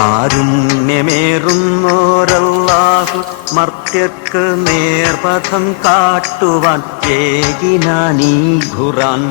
കാരുണ്യമേറുന്നോരല്ലാഹു മർത്യക്ക് നേർപഥം കാട്ടുവാൻ ഏകിനാനീ ഖുറാൻ.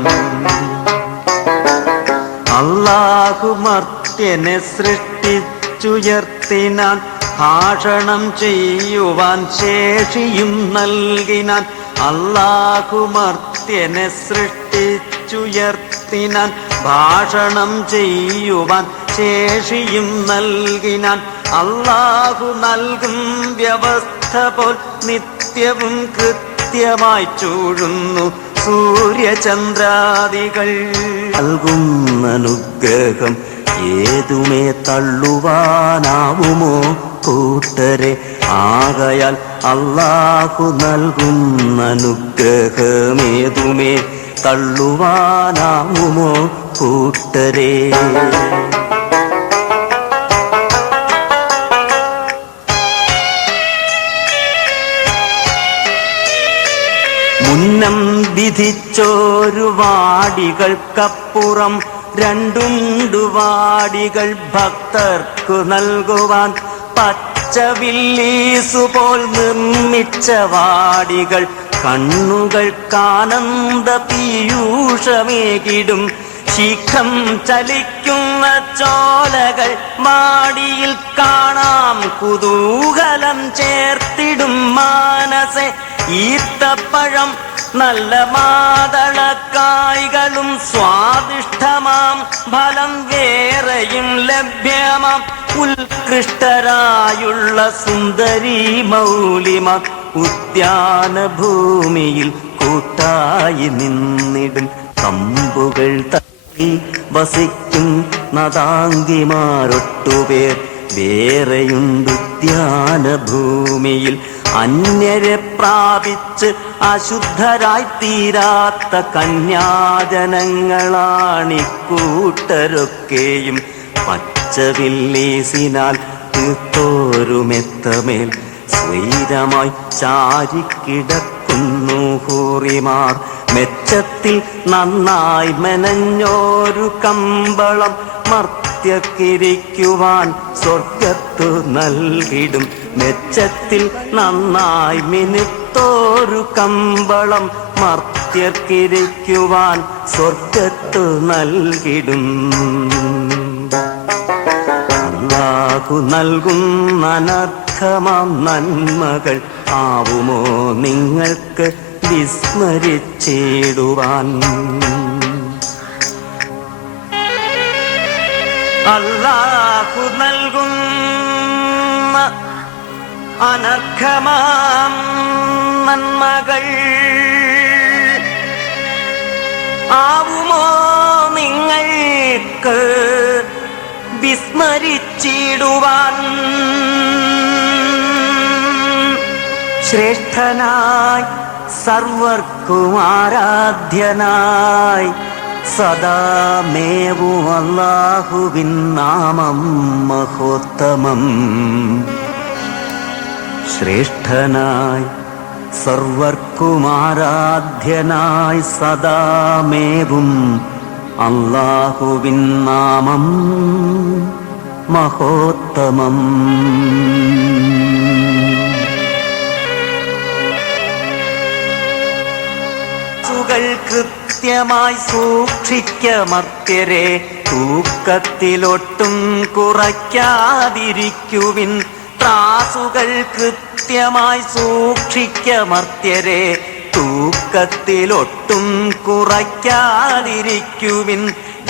അല്ലാഹു മർത്യനെ സൃഷ്ടിച്ചുയർത്തിനാൻ ഭാഷണം ചെയ്യുവാൻ ശേഷിയും നൽകിനാൻ അല്ലാഹു മർത്യനെ സൃഷ്ടിച്ചുയർത്തിനാൻ ഭാഷണം ചെയ്യുവാൻ ശേഷിയും നൽകിനാൻ അള്ളാഹു നൽകും വ്യവസ്ഥ പോൽ നിത്യവും കൃത്യമായി ചൂഴുന്നു സൂര്യചന്ദ്രാദികൾ. നൽകും അനുഗ്രഹം ഏതുമേ തള്ളുവാനാവുമോ കൂട്ടരെ? ആകയാൽ അള്ളാഹു നൽകും അനുഗ്രഹമേതുമേ തള്ളുവാനാവുമോ കൂട്ടരെ? മുന്നം വിധിച്ചോരു വാടികൾക്കപ്പുറം രണ്ടുണ്ടു വാടികൾ ഭക്തർക്കു നൽകുവാൻ പച്ചവില്ലീസുപോൽ നിർമ്മിച്ച വാടികൾ കണ്ണുകൾക്കാനന്ദ പീയൂഷമേകിടും. ശിഖം ചലിക്കുന്ന ചോലകൾ മാടിയിൽ കാണാം. കുതൂഹലം ചേർത്തിടും മാനസെ. ഈത്തപ്പഴം നല്ല മാതളക്കായ്കളും സ്വാദിഷ്ടമാം. ഫലം വേറെയും ലഭ്യമാം. ഉത്കൃഷ്ടരായുള്ള സുന്ദരി മൗലിമ ഉദ്യാന ഭൂമിയിൽ കൂട്ടായി നിന്നിടും. കമ്പുകൾ തട്ടി വസിക്കും നദാംഗിമാരൊട്ടുപേർ. വേറെയുണ്ട് ധ്യാനഭൂമിയിൽ അന്യരെ പ്രാപിച്ച് അശുദ്ധരായി തീരാത്ത കന്യാജനങ്ങളാണിക്കൂട്ടരൊക്കെയും പച്ചവില്ലീസിനാൽ തീർത്തോരുമെത്തമേൽ സ്വൈരമായി ചാരിക്കിടക്കുന്നു ഹൂറിമാർ. മെച്ചത്തിൽ നന്നായി മെനഞ്ഞോരു കമ്പളം മർത്യക്കിരിക്കുവാൻ സ്വർഗത്തു നൽകിടും. മെച്ചത്തിൽ നന്നായി മിനുത്തോരു കമ്പളം മർത്യക്കിരിക്കുവാൻ സ്വർഗത്തു നൽകിടും. അല്ലാഹു നൽകുന്ന അനർഘമാം നന്മകൾ ആവുമോ നിങ്ങൾക്ക് വിസ്മരിച്ചിടുവാൻ? അല്ലാഹു നൽകുന്ന അനർഘമാം നന്മകൾ. ആവുമോ നിങ്ങൾക്ക് വിസ്മരിച്ചിടുവാൻ? ശ്രേഷ്ഠനായി സർവർക്കും ആരാധ്യനായി സദാമേവും അല്ലാഹുവിൻ നാമം മഹോത്തമം. ശ്രേഷ്ഠനായി സർവർക്കുമാരാധ്യനായി സദാ സദാമേവും അല്ലാഹുവിൻ നാമം മഹോത്തമം. സുകൾ കൃത്യമായി സൂക്ഷിക്കമർത്യരെ തൂക്കത്തിലൊട്ടും കുറയ്ക്കാതിരിക്കുവിൻ. ത്രാസുകൾ കൃത്യമായി സൂക്ഷിക്കമർത്യരെ തൂക്കത്തിലൊട്ടും കുറയ്ക്കാതിരിക്കുവിൻ.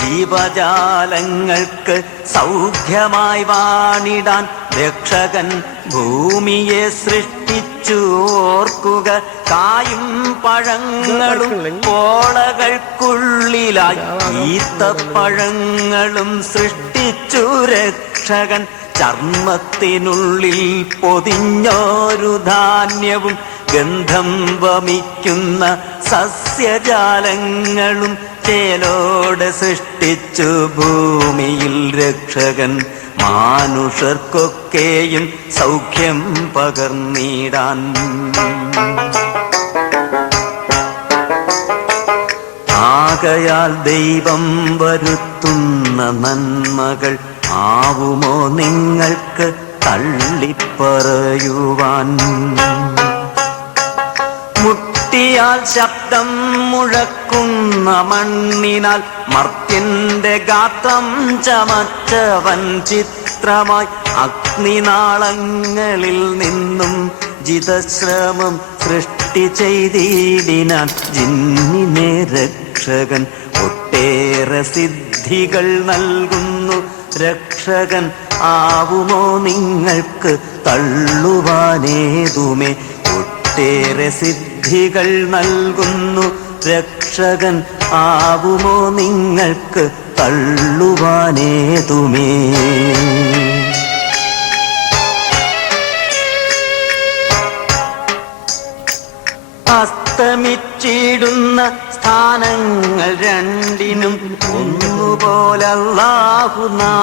ജീവജാലങ്ങൾക്ക് സൗഖ്യമായി വാണിടാൻ രക്ഷകൻ ഭൂമിയെ സൃഷ്ടിച്ചു ഓർക്കുക കായും പഴങ്ങളും പോളകൾക്കുള്ളിലായി. ഈത്തപ്പഴങ്ങളും സൃഷ്ടിച്ചു രക്ഷകൻ. ചർമ്മത്തിനുള്ളിൽ പൊതിഞ്ഞൊരു ധാന്യവും ഗന്ധം വമിക്കുന്ന സസ്യജാലങ്ങളും ചേലോടെ സൃഷ്ടിച്ചു ഭൂമിയിൽ രക്ഷകൻ. മാനുഷർക്കൊക്കെയും സൗഖ്യം പകർന്നിടാൻ. ആകയാൽ ദൈവം വരുത്തുന്ന നന്മകൾ ആവുമോ നിങ്ങൾക്ക് തള്ളിപ്പറയുവാൻ? മുട്ടിയാൽ ശബ്ദം മുഴക്കുന്ന മണ്ണിനാൽ മർത്യന്റെ ഗാത്രം ചമച്ചവൻ ചിത്രമായി. അഗ്നിനാളങ്ങളിൽ നിന്നും ജിതശ്രമം സൃഷ്ടി ചെയ്തിടിനാൻ ജിന്നിനെ രക്ഷകൻ. ഒട്ടേറെ സിദ്ധികൾ നൽകുന്നു രക്ഷകൻ. ആവുമോ നിങ്ങൾക്ക് തള്ളുവാനേതുമേ? ഒട്ടേറെ സിദ്ധികൾ നൽകുന്നു. രക്ഷകൻ ആവുമോ നിങ്ങൾക്ക് തള്ളുവാനേതുമേ? അസ്തമിച്ചിടുന്ന സ്ഥാനങ്ങൾ രണ്ടിനും ഒന്നുപോലല്ലാഹു നാ